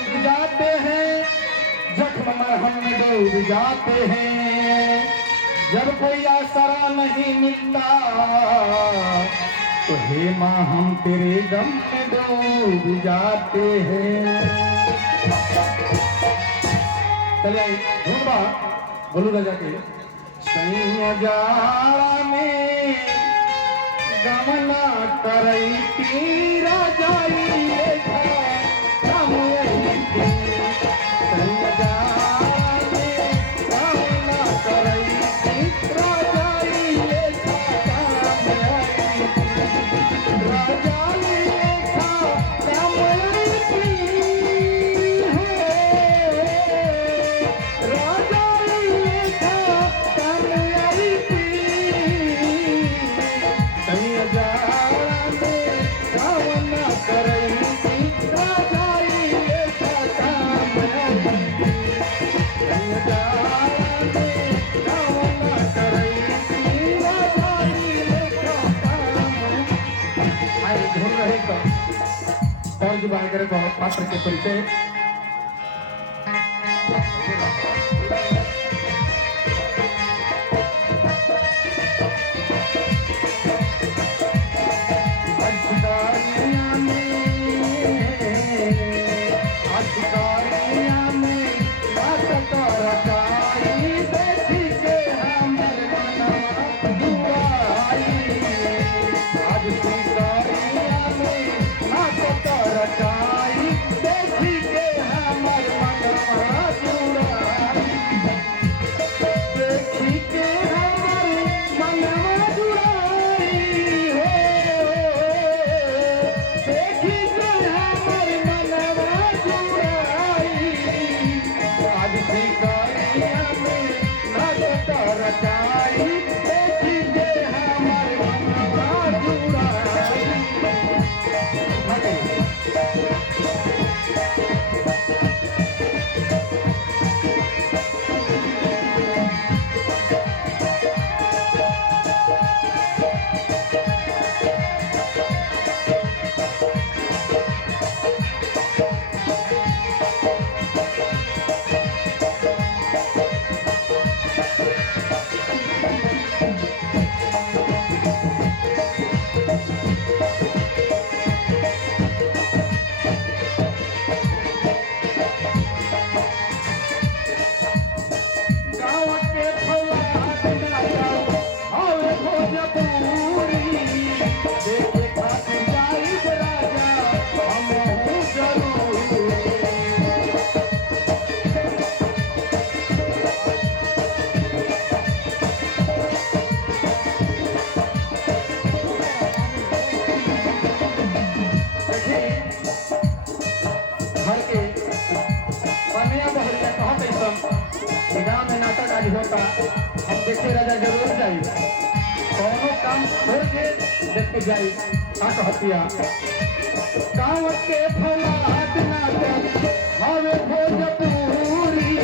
सूख जाते हैं, जख्म मरहम में डूब जाते हैं। जब कोई आसरा नहीं मिलता तो हे माँ हम तेरे गम में डूब जाते हैं। चलिए ढूंढवा बोलू राजा के सैया जाड़ा में गमना करई की राजाई लेखा हम यही थी। सैया जाड़ा में गमना करई की राजाई लेखा हम यही थी। राजाई लेखा हम यही थी हो। राजाई लेखा हम यही थी। सैया जाड़ा में गमना करई की राजाई लेखा हम यही थी। सैया जाड़ा में गमना करई की राजाई लेखा हम आए ढूंढ रहे तो और जो बात करे तो पात्र के परिचय अजदारिया में बात करताई देखी के हमर मनवा दुआई। आज सितारिया में बात करताई देखी के हमर मनवा दुआई। देखी के हमर मनवा दुआई हो। देखी के हमर मनवा दुआई। आज सितारिया में बात करताई देखी के हमर मनवा दुआई। गाँव के फौलाद नाचा हवे भोजपुरी। देखे खातिर जाइब राजा हमहू जरूर। देखिए घर के कन्या बहुरिया कहत ऐसन गाँव में नाटक आज होता हम देखे राजा जरूर जाई। कौनो काम छोड़ के देख के जाई। का कहतिया गाँव के फौलाद नाटक हवे भोजपुरी।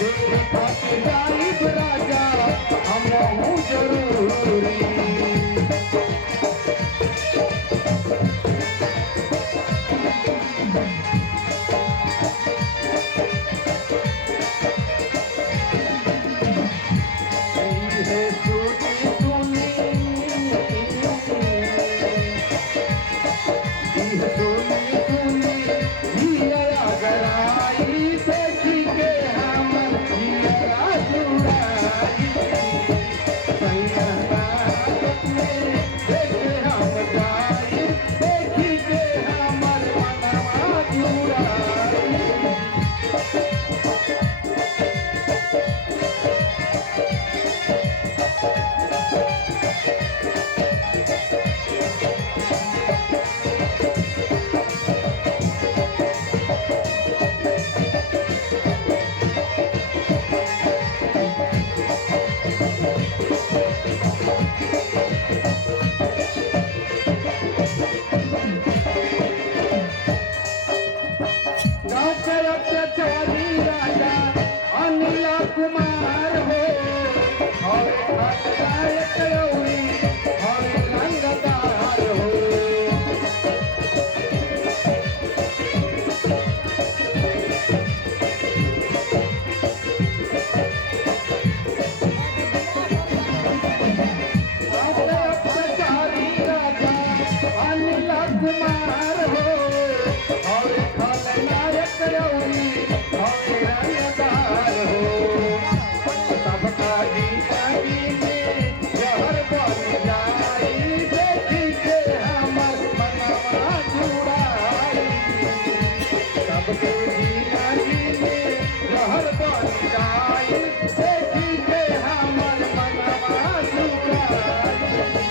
देखे खातिर जाइब राजा हमहू जरूरी। है सुनी सुनी सुनी सुनी हिया गराई देखी के हमर हिया जुड़ाई। सैया नाटक में देखे हम जाई देखी के हमर मनवा जुड़ाई। गाँव के अत्याचारी राजा अनिल कुमार हो। और खासदार कयौरी और रंगदार हो। कयौरी हमें रंगदार हो सबका गीता गीने जहर बन जाई देखी के हमर मनवा जुड़ाई सबके गीता गीने जहर बन जाई देखी के हमर मनवा जुड़ाई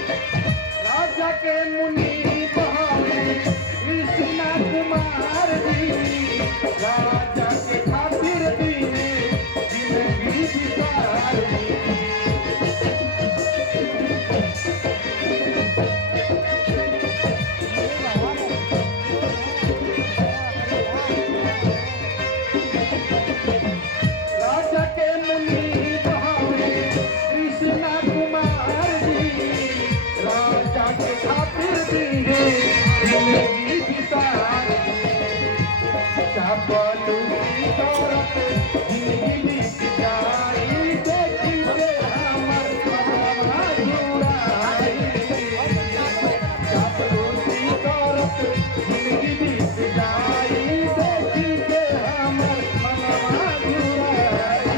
राजा के मुनि बहावे कृष्णा कुमार जी राजा के खातिर दीने जिंदगी बितार राजा के मुनि बहावे कृष्णा कुमार जी राजा के खातिर दीने जिंदगी बितार चापलू की दौलत जिंदगी बीत जाई देखी के हमर मनवा जुड़ाई चापलू की दौलत जिंदगी बीत जाई देखी के हमर मनवा जुड़ाई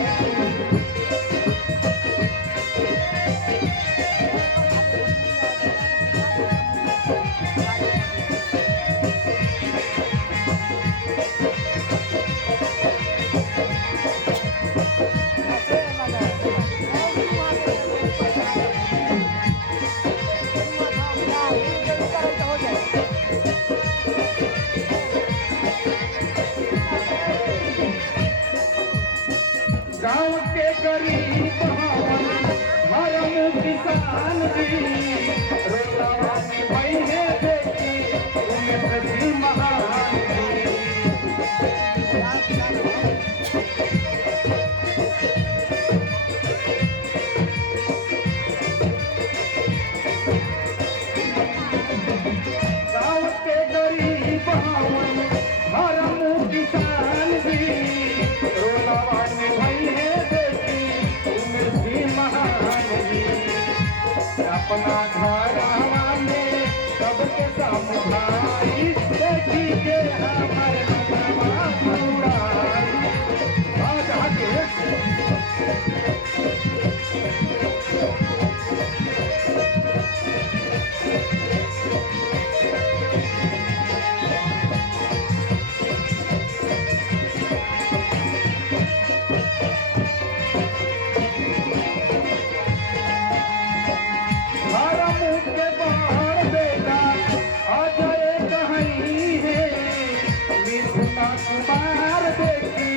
गाँव के गरीब हवन धर्म किसान जी रोलावा में बहने देखी उन्हें प्रति महान गाँव के गरीब हवन धर्म किसान जी रोलावा में बहने देखी उन्हें भी महान जी अपना घरवा में सबके समझाई देखी के हमर मनवा जुड़ाई आज आके धर्म के बाहर बेटा अजय कहीं है मिथुना कुमार देखी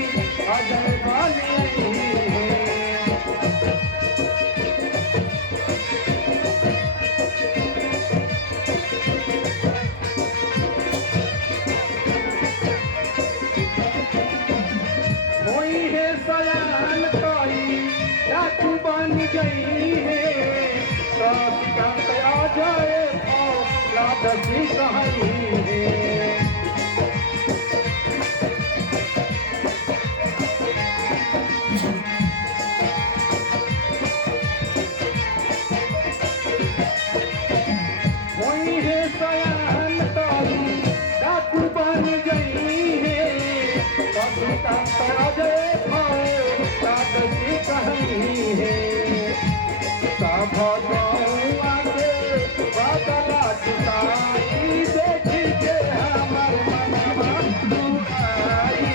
अजय बनी है होई है सयान कई डाकू बन गई है कांत आ जाए लादसी कहीं है होई है सयान कई डाकू बन गई है कांत आ जाए लादसी कहीं है सब गौआ के बदला चुकाई देखी के हमर मनवा जुड़ाई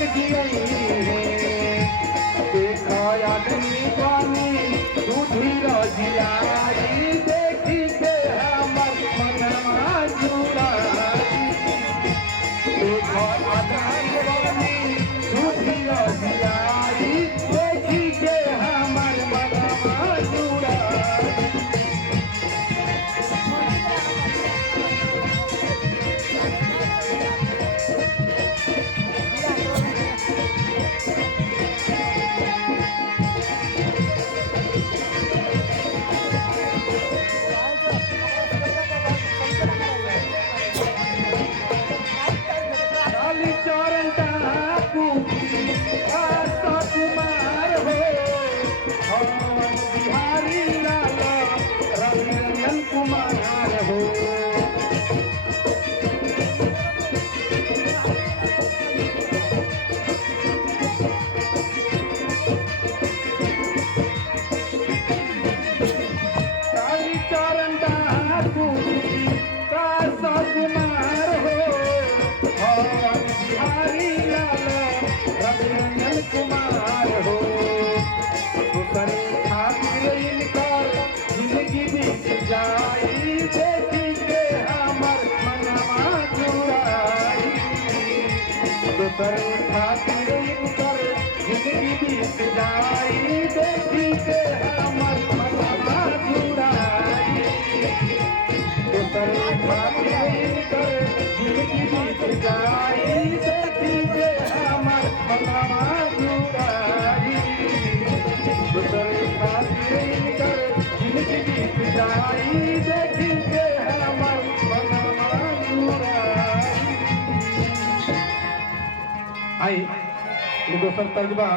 तक जियई देखा आदमी पानी दूधी रजियाई देखी के हमर मनवा जुड़ाई देखा आदमी पानी दूधी रजियाई देखी के हमर मनवा जुड़ाई कुमार हो दूसरे खातिर इनकर जिंदगी बीत जाई देखी के हमर मनवा जुड़ाई दूसरे खातिर इनकर जिंदगी बीत जाई देखी के हमर मनवा जुड़ाई दूसरे खातिर इनकर जिंदगी बीत जाई देखी के हमर मनवा जुड़ाई दूसरे खातिर इनकर जिंदगी बीत जाई देखी के हमर मनवा जुड़ाई। आई दोसर तर्जबा